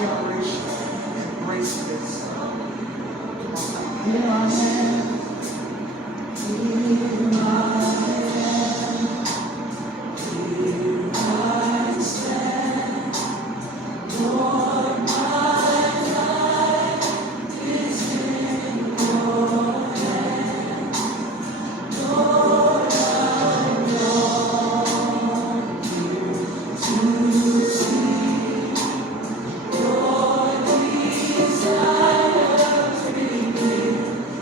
generation embrace this. Come on, Here I am. Here I am. Here I stand. Lord, my life is in your hand. Lord, I want you to see your desires revealed.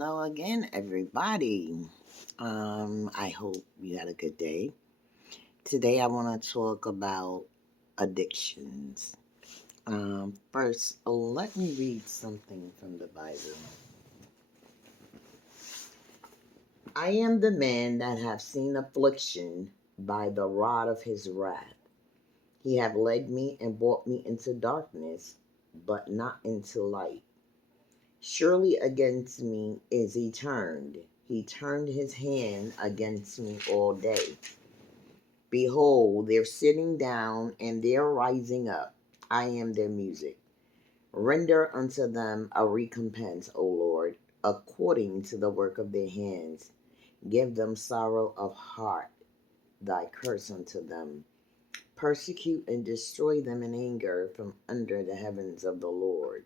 Hello again, everybody. I hope you had a good day. Today, I want to talk about addictions. First, let me read something from the Bible. I am the man that have seen affliction by the rod of his wrath. He have led me and brought me into darkness, but not into light. Surely against me is he turned. He turned his hand against me all day. Behold, they're sitting down and they're rising up. I am their music. Render unto them a recompense, O Lord, according to the work of their hands. Give them sorrow of heart, thy curse unto them. Persecute and destroy them in anger from under the heavens of the Lord.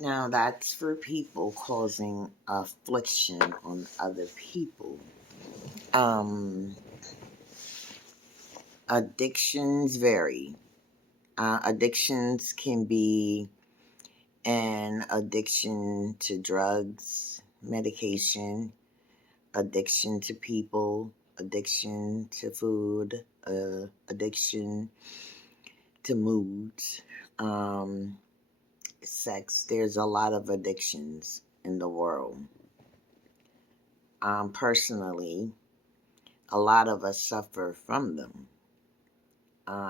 Now that's for people causing affliction on other people. Addictions vary. Addictions can be an addiction to drugs, medication, addiction to people, addiction to food, addiction to moods, sex. There's a lot of addictions in the world. Personally, a lot of us suffer from them.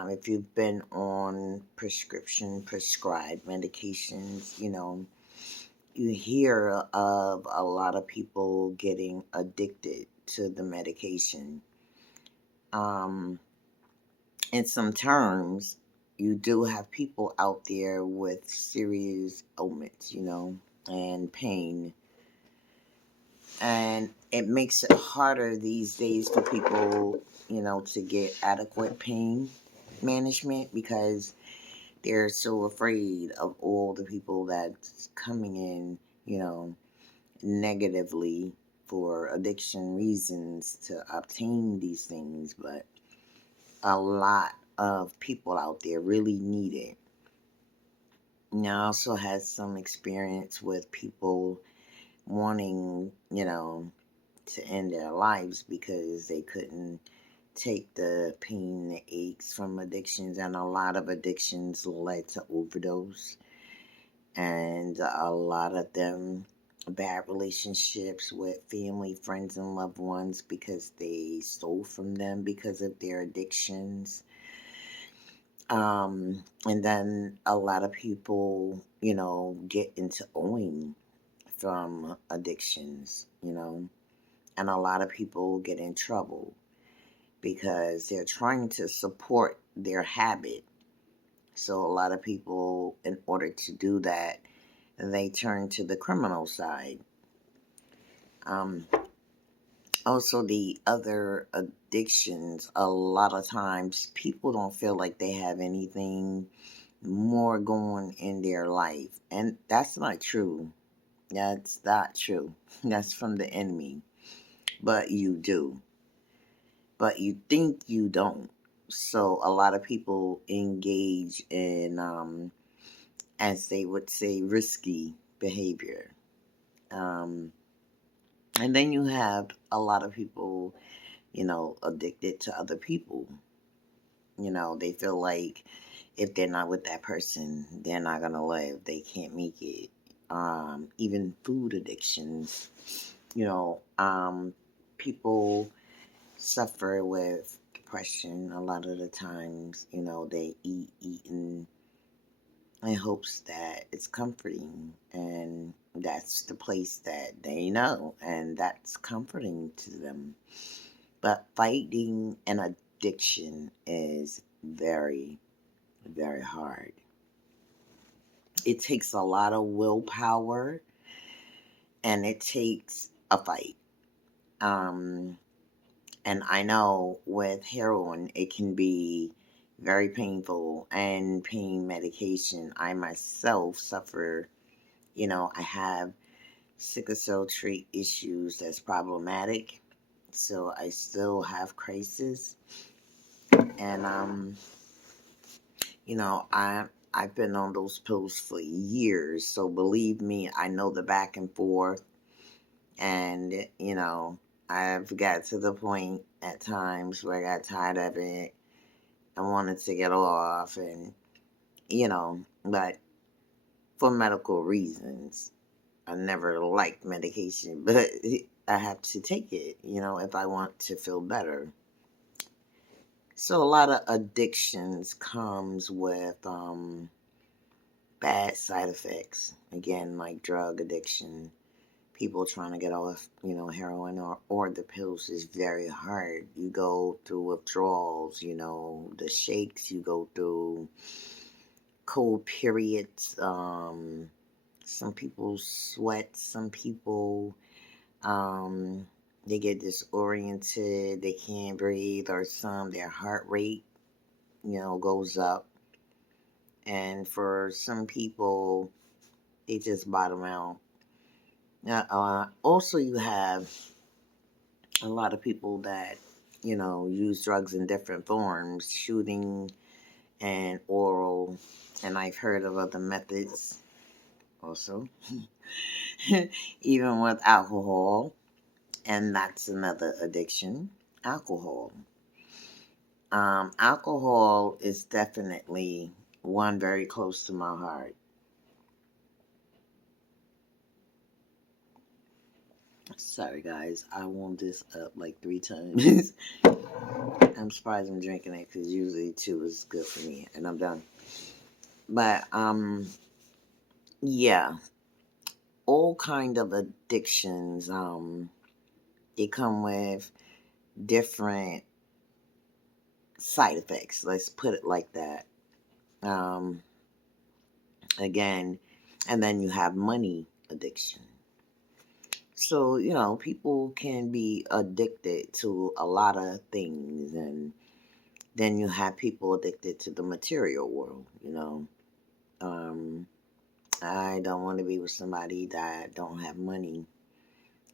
If you've been on prescribed medications, you hear of a lot of people getting addicted to the medication. In some terms, you do have people out there with serious ailments, and pain. And it makes it harder these days for people, to get adequate pain management because they're so afraid of all the people that's coming in, negatively for addiction reasons to obtain these things. But a lot of people out there really need it. I also had some experience with people wanting, to end their lives because they couldn't take the pain, the aches from addictions, and a lot of addictions led to overdose, and a lot of them bad relationships with family, friends, and loved ones because they stole from them because of their addictions. And then a lot of people, get into owing from addictions, and a lot of people get in trouble because they're trying to support their habit. So a lot of people, in order to do that, they turn to the criminal side. Also, the other addictions, a lot of times people don't feel like they have anything more going in their life. And that's not true. That's not true. That's from the enemy. But you do. But you think you don't. So a lot of people engage in, as they would say, risky behavior. And then you have a lot of people, addicted to other people. They feel like if they're not with that person, they're not going to live. They can't make it. Even food addictions, people suffer with depression a lot of the times. They eat in hopes that it's comforting, and that's the place that they know, and that's comforting to them. But fighting an addiction is very, very hard. It takes a lot of willpower, and it takes a fight. And I know with heroin, it can be very painful, and pain medication. I myself suffer, I have sickle cell trait issues that's problematic. So I still have crisis. And, I've been on those pills for years, so believe me, I know the back and forth. And, I've got to the point at times where I got tired of it. I wanted to get off, and, but for medical reasons. I never liked medication, but I have to take it, if I want to feel better. So a lot of addictions comes with bad side effects. Again, like drug addiction. People trying to get off, heroin or the pills is very hard. You go through withdrawals, the shakes, you go through cold periods. Some people sweat, some people they get disoriented, they can't breathe, or their heart rate, goes up. And for some people, they just bottom out. Also, you have a lot of people that, use drugs in different forms, shooting and oral. And I've heard of other methods also, even with alcohol. And that's another addiction, alcohol. Alcohol is definitely one very close to my heart. Sorry, guys, I warmed this up like 3 times. I'm surprised I'm drinking it because usually 2 is good for me, and I'm done. But yeah, all kind of addictions. They come with different side effects. Let's put it like that. Again, and then you have money addiction. So, people can be addicted to a lot of things, and then you have people addicted to the material world, I don't want to be with somebody that don't have money,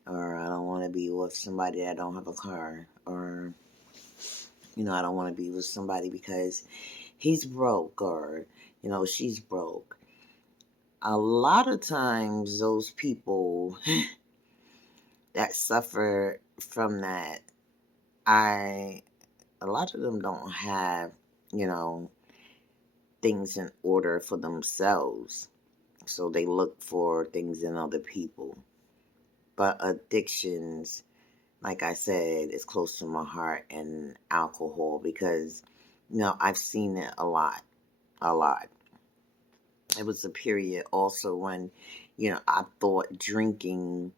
or I don't want to be with somebody that don't have a car, or, I don't want to be with somebody because he's broke, or, she's broke. A lot of times those people that suffer from that, a lot of them don't have, things in order for themselves. So they look for things in other people. But addictions, like I said, is close to my heart, and alcohol, because, I've seen it a lot, a lot. It was a period also when, I thought drinking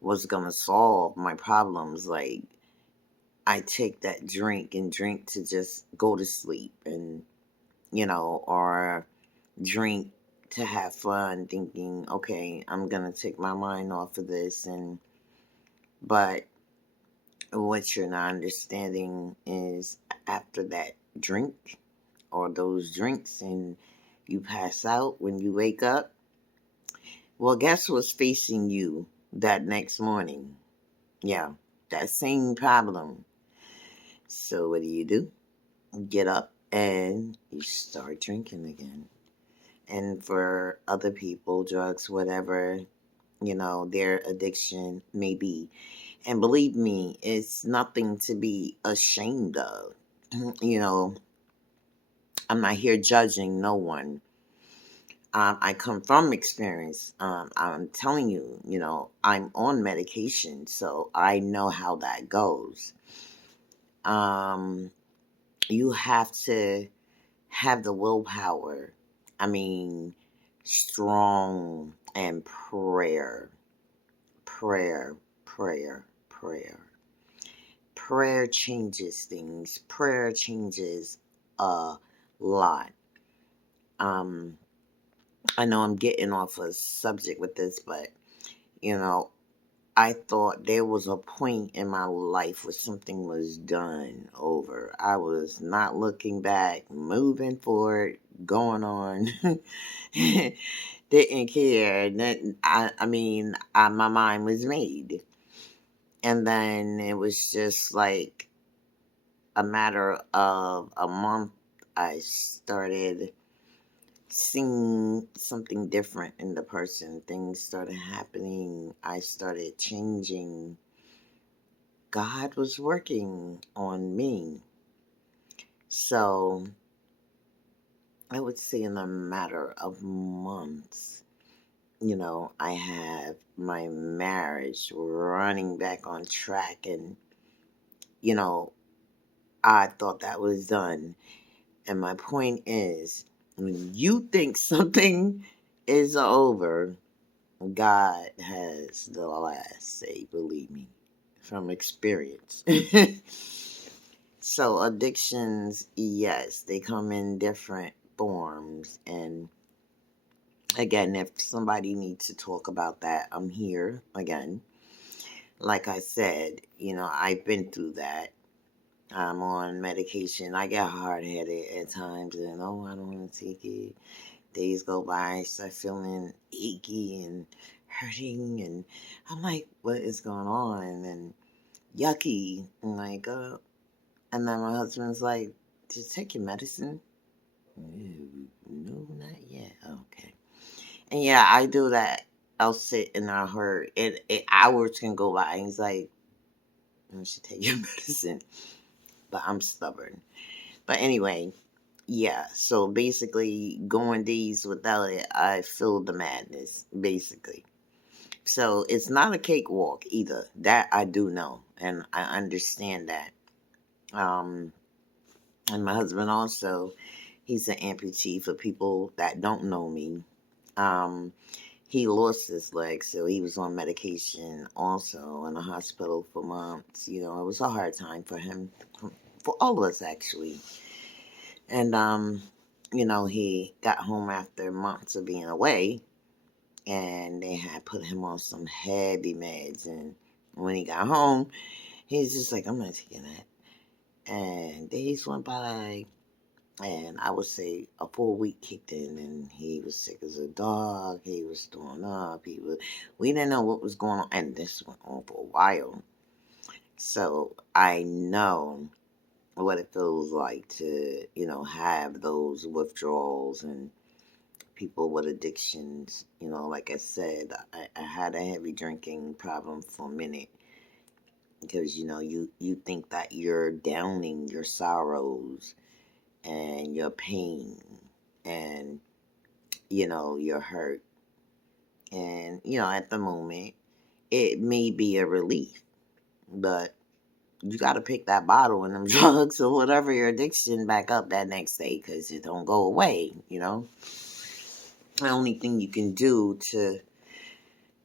was going to solve my problems. Like, I take that drink and drink to just go to sleep, and, or drink to have fun, thinking, okay, I'm going to take my mind off of this. But what you're not understanding is, after that drink or those drinks and you pass out, when you wake up, well, guess what's facing you that next morning? Yeah, that same problem. So what do? Get up and you start drinking again. And for other people, drugs, whatever, their addiction may be. And believe me, it's nothing to be ashamed of. I'm not here judging no one. I come from experience. I'm telling you, I'm on medication, so I know how that goes. You have to have the willpower. I mean, strong, and prayer. Prayer, prayer, prayer. Prayer changes things. Prayer changes a lot. I know I'm getting off a subject with this, but, I thought there was a point in my life where something was done over. I was not looking back, moving forward, going on. Didn't care. My mind was made. And then it was just like a matter of a month, I started seen something different in the person. Things started happening. I started changing. God was working on me. So I would say in a matter of months, I have my marriage running back on track. And, you know, I thought that was done. And my point is, when you think something is over, God has the last say, believe me, from experience. So, addictions, yes, they come in different forms. And again, if somebody needs to talk about that, I'm here again. Like I said, I've been through that. I'm on medication. I get hard headed at times, and I don't want to take it. Days go by, I start feeling achy and hurting, and I'm like, what is going on? And yucky. I'm like, and then my husband's like, did you take your medicine? No, not yet. Okay. And yeah, I do that. I'll sit and I'll hurt. Hours can go by. And he's like, you should take your medicine. But I'm stubborn. But anyway, yeah. So basically, going days without it, I feel the madness, basically. So it's not a cakewalk either. That I do know. And I understand that. Um, and my husband also, he's an amputee for people that don't know me. Um, he lost his leg, so he was on medication also in the hospital for months. It was a hard time for him, for all of us actually. And, he got home after months of being away, and they had put him on some heavy meds. And when he got home, he's just like, I'm not taking that. And days went by, and I would say a full week kicked in, and he was sick as a dog. He was throwing up. We didn't know what was going on, and this went on for a while. So I know what it feels like to, have those withdrawals. And people with addictions. Like I said, I had a heavy drinking problem for a minute, because you think that you're downing your sorrows and your pain, and your hurt. And at the moment it may be a relief, but you got to pick that bottle and them drugs or whatever your addiction back up that next day, because it don't go away. The only thing you can do to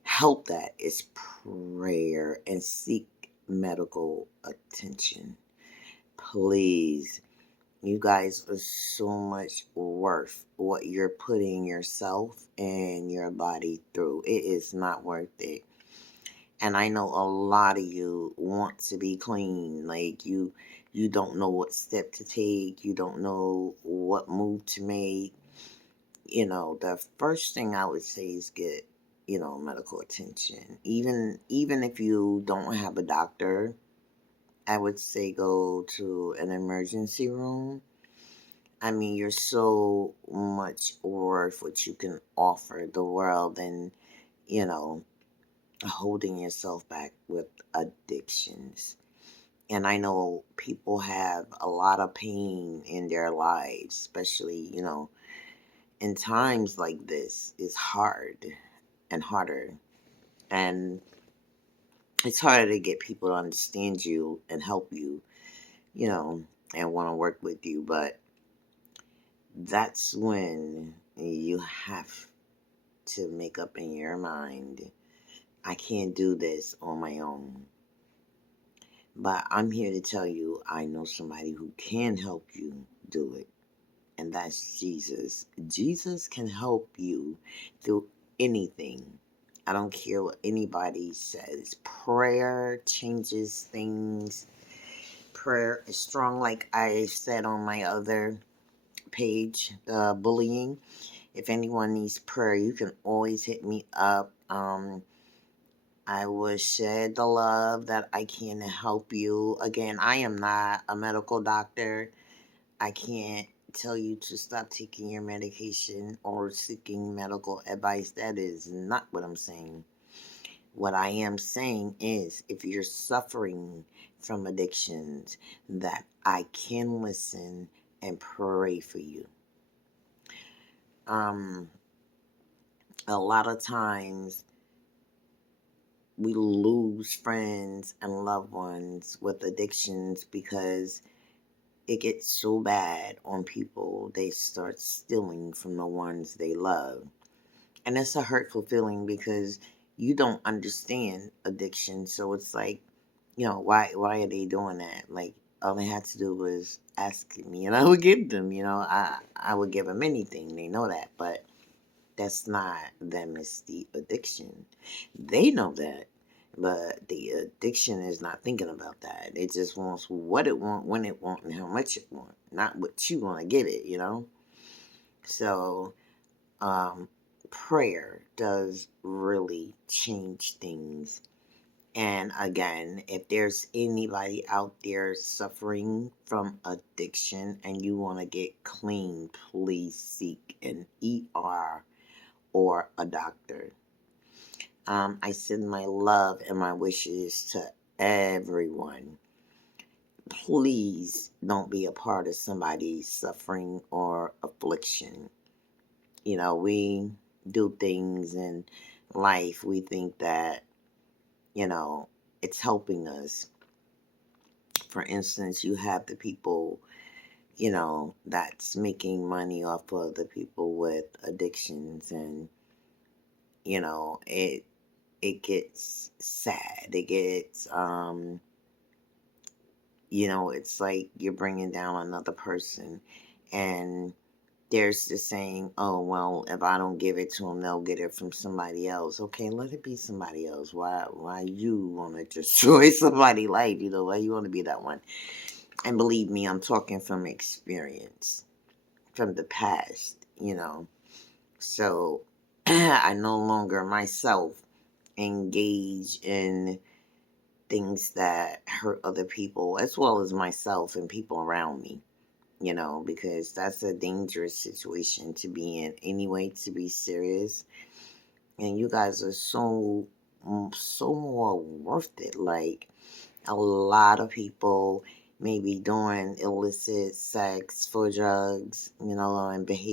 help that is prayer and seek medical attention. Please, you guys are so much worth what you're putting yourself and your body through. It is not worth it. And I know a lot of you want to be clean. Like you don't know what step to take. You don't know what move to make. The first thing I would say is get, medical attention. Even if you don't have a doctor, I would say go to an emergency room. I mean, you're so much worth what you can offer the world than, you know, holding yourself back with addictions. And I know people have a lot of pain in their lives, especially, in times like this. It's hard and harder. And it's harder to get people to understand you and help you, you know, and want to work with you. But that's when you have to make up in your mind, I can't do this on my own. But I'm here to tell you, I know somebody who can help you do it, and that's Jesus. Jesus can help you through anything. I don't care what anybody says. Prayer changes things. Prayer is strong, like I said on my other page, the bullying. If anyone needs prayer, you can always hit me up. I will share the love that I can to help you. Again, I am not a medical doctor. I can't, tell you to stop taking your medication or seeking medical advice. That is not what I'm saying. What I am saying is, if you're suffering from addictions, that I can listen and pray for you. A lot of times we lose friends and loved ones with addictions because it gets so bad on people, they start stealing from the ones they love. And it's a hurtful feeling because you don't understand addiction. So it's like, why are they doing that? Like, all they had to do was ask me and I would give them, I would give them anything. They know that, but that's not them. It's the addiction. They know that, but the addiction is not thinking about that. It just wants what it wants, when it wants, and how much it wants, not what you want to give it, So, prayer does really change things. And again, if there's anybody out there suffering from addiction and you want to get clean, please seek an ER or a doctor. I send my love and my wishes to everyone. Please don't be a part of somebody's suffering or affliction. We do things in life, we think that, it's helping us. For instance, you have the people, that's making money off of the people with addictions, and, it gets sad. It gets, it's like you're bringing down another person. And there's the saying, oh, well, if I don't give it to them, they'll get it from somebody else. Okay, let it be somebody else. Why you want to destroy somebody's life? Why you want to be that one? And believe me, I'm talking from experience, from the past, So I no longer myself engage in things that hurt other people, as well as myself and people around me, because that's a dangerous situation to be in anyway, to be serious. And you guys are so more worth it. Like, a lot of people may be doing illicit sex for drugs, and behavior.